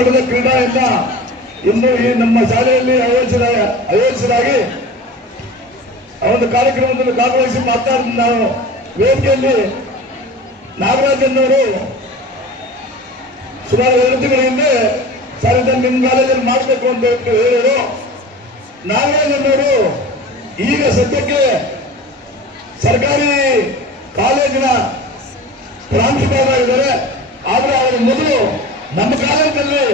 ಮಟ್ಟದ ಕ್ರೀಡೆಯನ್ನ ಇನ್ನು ಈ ನಮ್ಮ ಶಾಲೆಯಲ್ಲಿ ಆಯೋಜಿಸಲಾಗಿ ಆ ಒಂದು ಕಾರ್ಯಕ್ರಮದಲ್ಲಿ ಭಾಗವಹಿಸಿ ಮಾತಾಡಿದ ನಾವು ವೇದಿಕೆಯಲ್ಲಿ ನಾಗರಾಜನ್ನವರು ಸುಮಾರು 2 ತಿಂಗಳ ಹಿಂದೆ ಸರ್ ಇದನ್ನು ನಿಮ್ಮ ಕಾಲೇಜಲ್ಲಿ ಮಾಡಬೇಕು ಅಂತ ಹೇಳಿದರು. ನಾಗರಾಜನ್ನವರು ಈಗ ಸದ್ಯಕ್ಕೆ ಸರ್ಕಾರಿ ಕಾಲೇಜಿನ ಪ್ರಾಂಶುಪಾಲರಾಗಿದ್ದಾರೆ. ಆದ್ರೆ ಅವರ ಮೊದಲು ನಮ್ಮ ಕಾಲೇಜಿನಲ್ಲಿ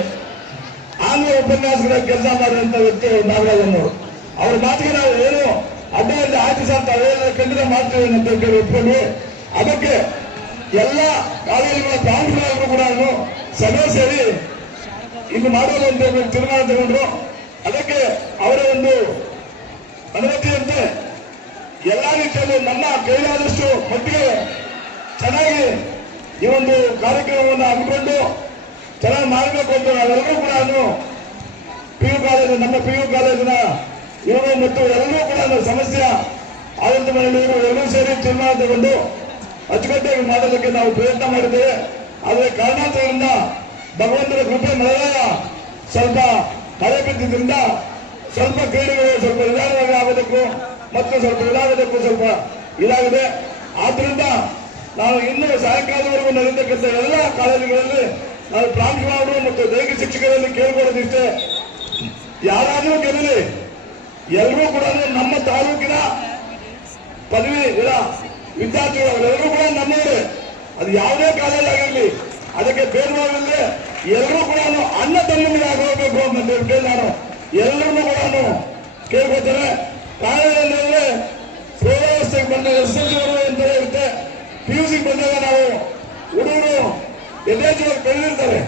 ಆಂಗ್ಲ ಉಪನ್ಯಾಸಕರ ಕೆಲಸ ಮಾಡಿದಂತ ವ್ಯಕ್ತಿ ನಾಗರಾಜನ್ನವರು. ಅವ್ರ ಮಾತಿಗೆ ನಾವು ಏನು ಅಡ್ಡದಲ್ಲಿ ಆಯ್ತು ಸರ್ ತಾವೆಲ್ಲ ಖಂಡಿತ ಮಾಡ್ತೀವಿ ಅಂತ ಒಪ್ಕೊಂಡ್ವಿ. ಅದಕ್ಕೆ ಎಲ್ಲ ಕಾಲೇಜುಗಳ ಪ್ರಾಂಶುಪಾಲರು ಕೂಡ ಸಭೆ ಸೇರಿ ಇನ್ನು ಮಾಡೋದು ಅಂತ ತೀರ್ಮಾನ ತಗೊಂಡ್ರು. ಅದಕ್ಕೆ ಅವರ ಒಂದು ಅನುಮತಿಯಂತೆ ಎಲ್ಲಾ ರೀತಿಯಲ್ಲೂ ನಮ್ಮ ಕೈಲಾದಷ್ಟು ಮಟ್ಟಿಗೆ ಚೆನ್ನಾಗಿ ಈ ಒಂದು ಕಾರ್ಯಕ್ರಮವನ್ನು ಹಮ್ಮಿಕೊಂಡು ಚೆನ್ನಾಗಿ ಮಾಡಬೇಕು ಅಂತ ನಾವೆಲ್ಲರೂ ಕೂಡ PU ಕಾಲೇಜು ನಮ್ಮ PU ಕಾಲೇಜಿನ ಇವರು ಮತ್ತು ಎಲ್ಲರೂ ಕೂಡ ಸಮಸ್ಯೆ ಆಡಳಿತ ಮಂಡಳಿಯವರು ಎಲ್ಲರೂ ಸೇರಿ ತೀರ್ಮಾನ ತಗೊಂಡು ಅಚ್ಚುಕಟ್ಟಾಗಿ ಮಾಡೋದಕ್ಕೆ ನಾವು ಪ್ರಯತ್ನ ಮಾಡಿದ್ದೇವೆ. ಆದರೆ ಕಾರಣಾಂತರದಿಂದ ಭಗವಂತನ ಕೃಪೆ ಮಳೆಗಾಲ ಸ್ವಲ್ಪ ಮಳೆ ಬಿದ್ದಿದ್ದರಿಂದ ಸ್ವಲ್ಪ ಕ್ರೀಡೆಗಳು ಸ್ವಲ್ಪ ನಿಧಾನವಾಗಿ ಆಗೋದಕ್ಕೂ ಮತ್ತು ಸ್ವಲ್ಪ ಇದಾಗೋದಕ್ಕೂ ಸ್ವಲ್ಪ ಇದಾಗಿದೆ. ಆದ್ರಿಂದ ನಾವು ಇನ್ನೂ ಸಾಯಂಕಾಲದವರೆಗೂ ನಡೆಯತಕ್ಕಂಥ ಎಲ್ಲ ಕಾಲೇಜುಗಳಲ್ಲಿ ನಾವು ಪ್ರಾಂಶುಪಾಲರು ಮತ್ತು ದೈಹಿಕ ಶಿಕ್ಷಕರಲ್ಲಿ ಕೇಳ್ಕೊಳ್ಳೋದಿಷ್ಟೇ, ಯಾರಾದರೂ ಗೆಲ್ಲಲಿ ಎಲ್ಲರೂ ಕೂಡ ನಮ್ಮ ತಾಲೂಕಿನ ಪದವಿ ವಿದ್ಯಾರ್ಥಿಗಳು ಅವರೆಲ್ಲರೂ ಕೂಡ ನಮ್ಮವರೇ, ಅದು ಯಾವುದೇ ಕಾಲೇಜ್ ಆಗಿರಲಿ ಅದಕ್ಕೆ ಭೇದವಾಗಿಲ್ಲದೆ ಎಲ್ಲರೂ ಕೂಡ ಅಣ್ಣ ತಮ್ಮನಿಗಾಗಿ ಹೋಗಬೇಕು ಅಂತ ಹೇಳಿ ನಾನು ಎಲ್ಲರನ್ನೂ ಕೂಡ ಕೇಳ್ಕೊತೇನೆ. ಕಾಲೇಜಲ್ಲಿ ಪ್ರೌಢಾವಸ್ಥೆಗೆ ಬಂದ SSLC ಅಂತ ಇರುತ್ತೆ, PUC ಬಂದಾಗ ನಾವು ಹುಡುಗರು ಯಥೇಚ್ಛವಾಗಿ ಬೆಳೆದಿರ್ತಾರೆ,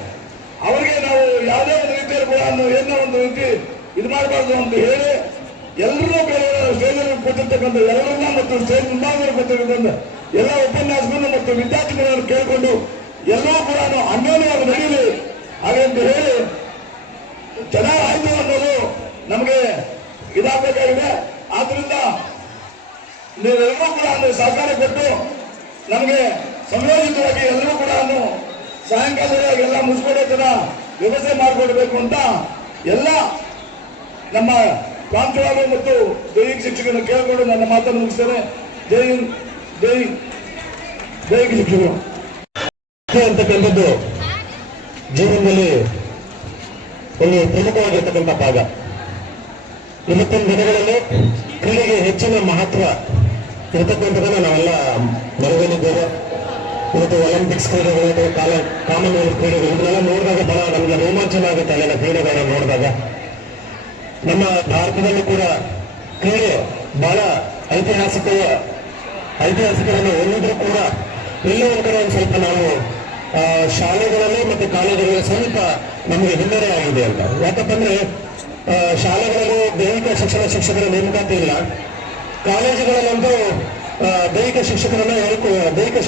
ಅವರಿಗೆ ನಾವು ಯಾವುದೇ ಒಂದು ರೀತಿಯಲ್ಲಿ ಕೂಡ ಏನೋ ಒಂದು ರೀತಿ ಇದು ಮಾಡಬಾರ್ದು ಅಂತ ಹೇಳಿ ಎಲ್ಲರೂ ಸ್ಟೇಜಲ್ಲಿ ಕೂತಿರ್ತಕ್ಕಂಥ ಎಲ್ಲರನ್ನ ಮತ್ತು ಸ್ಟೇಜ್ ಮುಂಭಾಗದಲ್ಲಿ ಕೂತಿರ್ತಕ್ಕಂಥ ಎಲ್ಲ ಉಪನ್ಯಾಸಕರನ್ನು ಮತ್ತು ವಿದ್ಯಾರ್ಥಿಗಳನ್ನು ಕೇಳಿಕೊಂಡು ಎಲ್ಲರೂ ಕೂಡ ಅನ್ಯೋನ್ಯವಾಗಿ ನಡೆಯಲಿ ಹಾಗೆ ಅಂತ ಹೇಳಿ ಚೆನ್ನಾಗಿ ಆಯ್ತು ಅನ್ನೋದು ನಮಗೆ ಇದಾಗಬೇಕಾಗಿದೆ. ಆದ್ರಿಂದ ನೀವೆಲ್ಲರೂ ಕೂಡ ಸಹಕಾರ ಕೊಟ್ಟು ನಮಗೆ ಸಂಯೋಜಿತವಾಗಿ ಎಲ್ಲರೂ ಕೂಡ ಸಾಯಂಕಾಲದಲ್ಲಿ ಎಲ್ಲ ಮುಗಿಸ್ಕೊಡೋ ತರ ವ್ಯವಸ್ಥೆ ಮಾಡಿಕೊಡ್ಬೇಕು ಅಂತ ಎಲ್ಲ ನಮ್ಮ ಪ್ರಾಂಶುಪಾಲರು ಮತ್ತು ದೈಹಿಕ ಶಿಕ್ಷಕರನ್ನು ಕೇಳಿಕೊಂಡು ನನ್ನ ಮಾತನ್ನು ಮುಗಿಸ್ತೇನೆ. ದೈಹಿಕ ಶಿಕ್ಷಕರು ಅಂತಕ್ಕಂಥದ್ದು ಜೀವನದಲ್ಲಿ ಒಂದು ಪ್ರಮುಖವಾಗಿರ್ತಕ್ಕಂಥ ಭಾಗ. ಇವತ್ತಿನ ದಿನಗಳಲ್ಲಿ ಕ್ರೀಡೆಗೆ ಹೆಚ್ಚಿನ ಮಹತ್ವ ಇರತಕ್ಕಂಥದ್ದನ್ನು ನಾವೆಲ್ಲ ಮನಗಂಡಿದ್ದೇವೆ. ಇವತ್ತು ಒಲಿಂಪಿಕ್ಸ್ ಕ್ರೀಡೆಗಳು, ಕಾಮನ್ವೆಲ್ತ್ ಕ್ರೀಡೆಗಳು ಇದನ್ನೆಲ್ಲ ನೋಡಿದಾಗ ಬಹಳ ನಮಗೆ ರೋಮಾಂಚನ ಆಗುತ್ತೆ. ಅಲ್ಲೆಲ್ಲ ಕ್ರೀಡೆಗಳನ್ನು ನೋಡಿದಾಗ ನಮ್ಮ ಭಾರತದಲ್ಲೂ ಕೂಡ ಕ್ರೀಡೆ ಬಹಳ ಐತಿಹಾಸಿಕವನ್ನು ಹೊಂದಿದ್ರು ಕೂಡ ಎಲ್ಲೋ ಒಂದು ಕಡೆ ಒಂದು ಸ್ವಲ್ಪ ನಾವು ಶಾಲೆಗಳಲ್ಲಿ ಮತ್ತು ಕಾಲೇಜುಗಳಲ್ಲಿ ಸ್ವಲ್ಪ ನಮಗೆ ಹಿನ್ನಡೆ ಆಗಿದೆ ಅಂತ. ಯಾಕಂತಂದ್ರೆ ಶಾಲೆಗಳಲ್ಲಿ ದೈಹಿಕ ಶಿಕ್ಷಕರ ನೇಮಕಾತಿ ಇಲ್ಲ, ಕಾಲೇಜುಗಳಲ್ಲಂತೂ ದೈಹಿಕ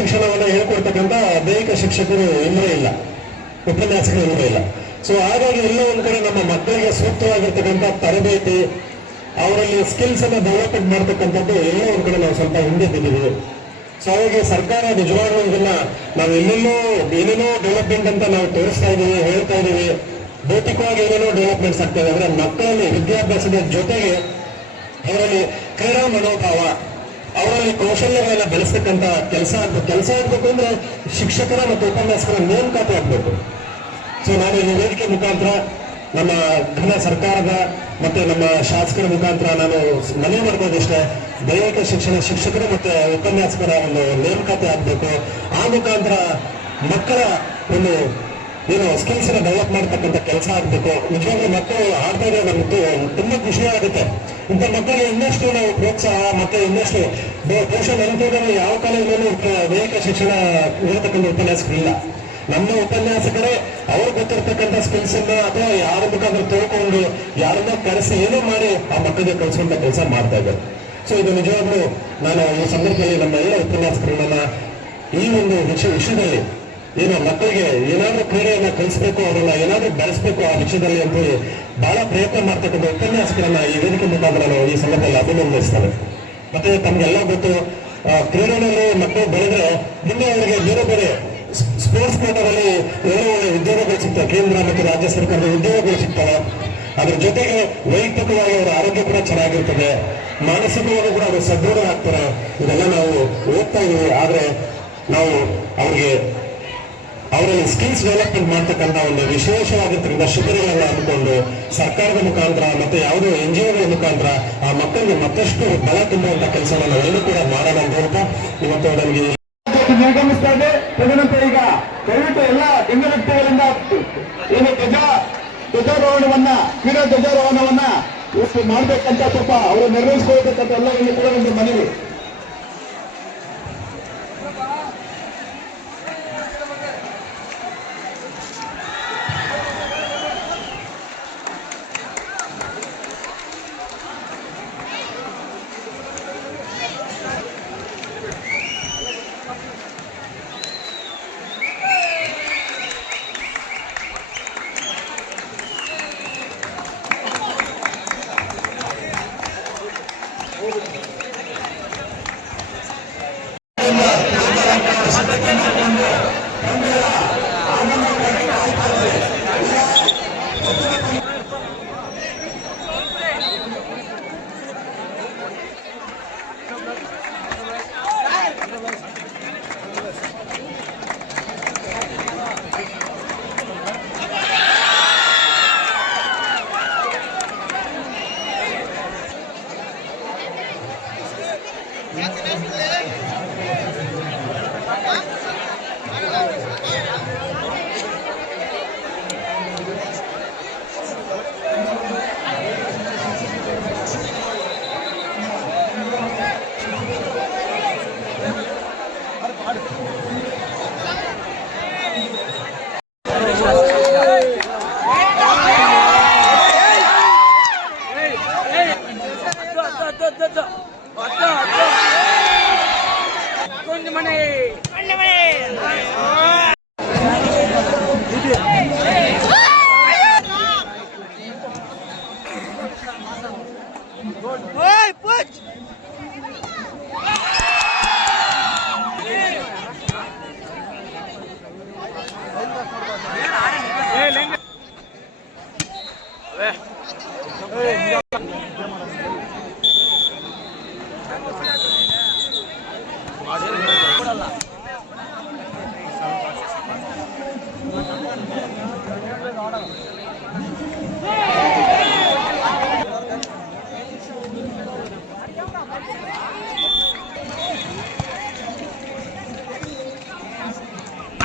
ಶಿಕ್ಷಣವನ್ನು ಹೇಳ್ಕೊಡ್ತಕ್ಕಂಥ ದೈಹಿಕ ಶಿಕ್ಷಕರು ಇನ್ನೂ ಇಲ್ಲ, ಉಪನ್ಯಾಸಕರು ಇನ್ನೂ ಇಲ್ಲ. ಸೊ ಹಾಗಾಗಿ ಎಲ್ಲೋ ಒಂದು ಕಡೆ ನಮ್ಮ ಮಕ್ಕಳಿಗೆ ಸೂಕ್ತವಾಗಿರ್ತಕ್ಕಂಥ ತರಬೇತಿ, ಅವರಲ್ಲಿ ಸ್ಕಿಲ್ಸ್ ಅನ್ನು ಡೆವಲಪ್ಮೆಂಟ್ ಮಾಡ್ತಕ್ಕಂಥದ್ದು ಎಲ್ಲೋ ಒಂದು ಕಡೆ ನಾವು ಸ್ವಲ್ಪ ಹಿಂದೆ ಬಿದ್ದಿದ್ದೀವಿ. ಸೊ ಹಾಗಾಗಿ ಸರ್ಕಾರ ನಿಜವಾಗ್ಲೂ ಇದನ್ನ ನಾವು ಏನೇನೋ ಡೆವಲಪ್ಮೆಂಟ್ ಅಂತ ನಾವು ತೋರಿಸ್ತಾ ಇದೀವಿ, ಹೇಳ್ತಾ ಇದೀವಿ. ಭೌತಿಕವಾಗಿ ಏನೇನೋ ಡೆವಲಪ್ಮೆಂಟ್ಸ್ ಆಗ್ತಾ ಇದೆ. ಅಂದ್ರೆ ಮಕ್ಕಳಲ್ಲಿ ವಿದ್ಯಾಭ್ಯಾಸದ ಜೊತೆಗೆ ಅವರಲ್ಲಿ ಕ್ರೀಡಾ ಮನೋಭಾವ, ಅವರಲ್ಲಿ ಕೌಶಲ್ಯಗಳನ್ನ ಬೆಳೆಸ್ತಕ್ಕಂಥ ಕೆಲಸ ಆಗ್ಬೇಕು ಅಂದ್ರೆ ಶಿಕ್ಷಕರ ಮತ್ತು ಉಪನ್ಯಾಸಕರ ನೇಮಕಾತಿ ಆಗ್ಬೇಕು. ಸೊ ನಾನು ಈ ವೇದಿಕೆ ಮುಖಾಂತರ ನಮ್ಮ ಘನ ಸರ್ಕಾರದ ಮತ್ತೆ ನಮ್ಮ ಶಾಸಕರ ಮುಖಾಂತರ ನಾನು ಮನವಿ ಮಾಡ್ಬೋದಿಷ್ಟೇ, ದೈಹಿಕ ಶಿಕ್ಷಕರು ಮತ್ತೆ ಉಪನ್ಯಾಸಕರ ಒಂದು ನೇಮಕಾತಿ ಆಗ್ಬೇಕು. ಆ ಮುಖಾಂತರ ಮಕ್ಕಳ ಒಂದು ಸ್ಕಿಲ್ಸ್ ಅನ್ನ ಡೆವಲಪ್ ಮಾಡ್ತಕ್ಕಂಥ ಕೆಲಸ ಆಗ್ಬೇಕು. ನಿಜವಾಗ್ಲೂ ಮಕ್ಕಳು ಆಡ್ತಾ ಇದ್ರೆ ನಮ್ಗೆ ತುಂಬಾ ಖುಷಿ ಆಗುತ್ತೆ. ಇಂಥ ಮಕ್ಕಳಿಗೆ ಇನ್ನಷ್ಟು ನಾವು ಪ್ರೋತ್ಸಾಹ ಮತ್ತೆ ಇನ್ನಷ್ಟು ಬಹುಶಃ ನನ್ನ ಯಾವ ಕಾಲೇಜಲ್ಲೂ ದೈಹಿಕ ಶಿಕ್ಷಣ ಇರತಕ್ಕಂಥ ಉಪನ್ಯಾಸಕರಿಲ್ಲ. ನಮ್ಮ ಉಪನ್ಯಾಸಕರೇ ಅವ್ರು ಗೊತ್ತಿರ್ತಕ್ಕಂಥ ಸ್ಕಿಲ್ಸ್ ಅನ್ನ ಅಥವಾ ಯಾರ ಮುಖಾಂತರ ತಿಳ್ಕೊಂಡು ಯಾರನ್ನ ಕರೆಸಿ ಏನೋ ಮಾಡಿ ಆ ಮಕ್ಕಳಿಗೆ ಕಲಿಸುವಂತ ಕೆಲಸ ಮಾಡ್ತಾ ಇದ್ದಾರೆ. ಸೊ ಇದು ನಿಜವಾಗ್ಲೂ ನಾನು ಈ ಸಂದರ್ಭದಲ್ಲಿ ನಮ್ಮ ಎಲ್ಲ ಉಪನ್ಯಾಸಕರನ್ನ ಈ ಒಂದು ವಿಷಯದಲ್ಲಿ ಮಕ್ಕಳಿಗೆ ಏನಾದ್ರೂ ಕ್ರೀಡೆಯನ್ನ ಕಲಿಸಬೇಕು, ಅವರನ್ನ ಏನಾದ್ರೂ ಬೆಳೆಸಬೇಕು ಆ ವಿಷಯದಲ್ಲಿ ಅಂತ ಬಹಳ ಪ್ರಯತ್ನ ಮಾಡ್ತಕ್ಕಂಥ ಉಪನ್ಯಾಸಕರನ್ನ ಈ ವೇದಿಕೆ ಮುಖಾಂತರ ನಾವು ಈ ಸಂದರ್ಭದಲ್ಲಿ ಅಭಿನಂದಿಸ್ತೇವೆ. ಮತ್ತೆ ತಮ್ಗೆಲ್ಲ ಗೊತ್ತು, ಕ್ರೀಡೆಯಲ್ಲಿ ಮಕ್ಕಳು ಬೆಳೆದ್ರೆ ಮುಂದೆ ಅವರಿಗೆ ಬೇರೆ ಬೇರೆ ಸ್ಪೋರ್ಟ್ಸ್ ಕೋಟಾದಲ್ಲಿ ಒಳ್ಳೆ ಉದ್ಯೋಗಗಳು ಸಿಗ್ತವೆ, ಕೇಂದ್ರ ಮತ್ತು ರಾಜ್ಯ ಸರ್ಕಾರದ ಉದ್ಯೋಗಗಳು ಸಿಗ್ತವೆ. ಅದ್ರ ಜೊತೆಗೆ ವೈಯಕ್ತಿಕವಾಗಿ ಅವರ ಆರೋಗ್ಯ ಕೂಡ ಚೆನ್ನಾಗಿರ್ತದೆ, ಮಾನಸಿಕವಾಗಿ ಕೂಡ ಅವರು ಸದೃಢ ಆಗ್ತಾರೆ. ಇದೆಲ್ಲ ನಾವು ಓದ್ತಾ ಇದೀವಿ. ಆದ್ರೆ ನಾವು ಅವರಿಗೆ ಅವರಲ್ಲಿ ಸ್ಕಿಲ್ಸ್ ಡೆವಲಪ್ಮೆಂಟ್ ಮಾಡ್ತಕ್ಕಂಥ ಒಂದು ವಿಶೇಷವಾಗಿರ್ತಕ್ಕಂಥ ಶಿಬಿರಗಳನ್ನ ಹಮ್ಮಿಕೊಂಡು ಸರ್ಕಾರದ ಮುಖಾಂತರ ಮತ್ತೆ ಯಾವುದೋ NGOಗಳ ಮುಖಾಂತರ ಆ ಮಕ್ಕಳಿಗೆ ಮತ್ತಷ್ಟು ಬಲ ತುಂಬುವಂತ ಕೆಲಸವನ್ನು ಎಲ್ಲರೂ ಕೂಡ ಮಾಡೋಣ ಅಂತ ಹೇಳ್ತಾ ಇವತ್ತು ನನಗೆ ನಿರ್ಗಮಿಸ್ತಾ ಇದೆ. ತದನಂತರ ಈಗ ದಯವಿಟ್ಟು ಎಲ್ಲ ಲಿಂಗ ವ್ಯಕ್ತಿಗಳಿಂದ ಏನು ಧ್ವಜಾರೋಹಣವನ್ನ ಕ್ರೀಡಾ ಧ್ವಜಾರೋಹಣವನ್ನ ಇವತ್ತು ಮಾಡ್ಬೇಕಂತ ಸ್ವಲ್ಪ ಅವರು ನಿರ್ವಹಿಸ್ಕೊಳ್ಬೇಕಂತ ಎಲ್ಲರಿಗೂ ಕೂಡ ಒಂದು ಮನವಿ.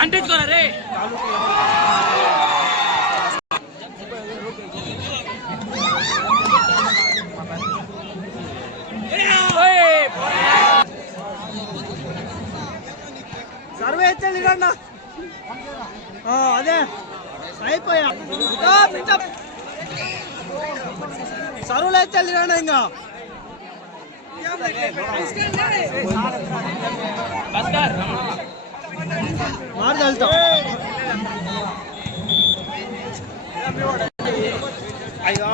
అంటించుకోరా రే సర్వే ఎచ్చండి అదే అయిపోయా సరువులు ఎచ్చండి ఇంకా मार डालता अयो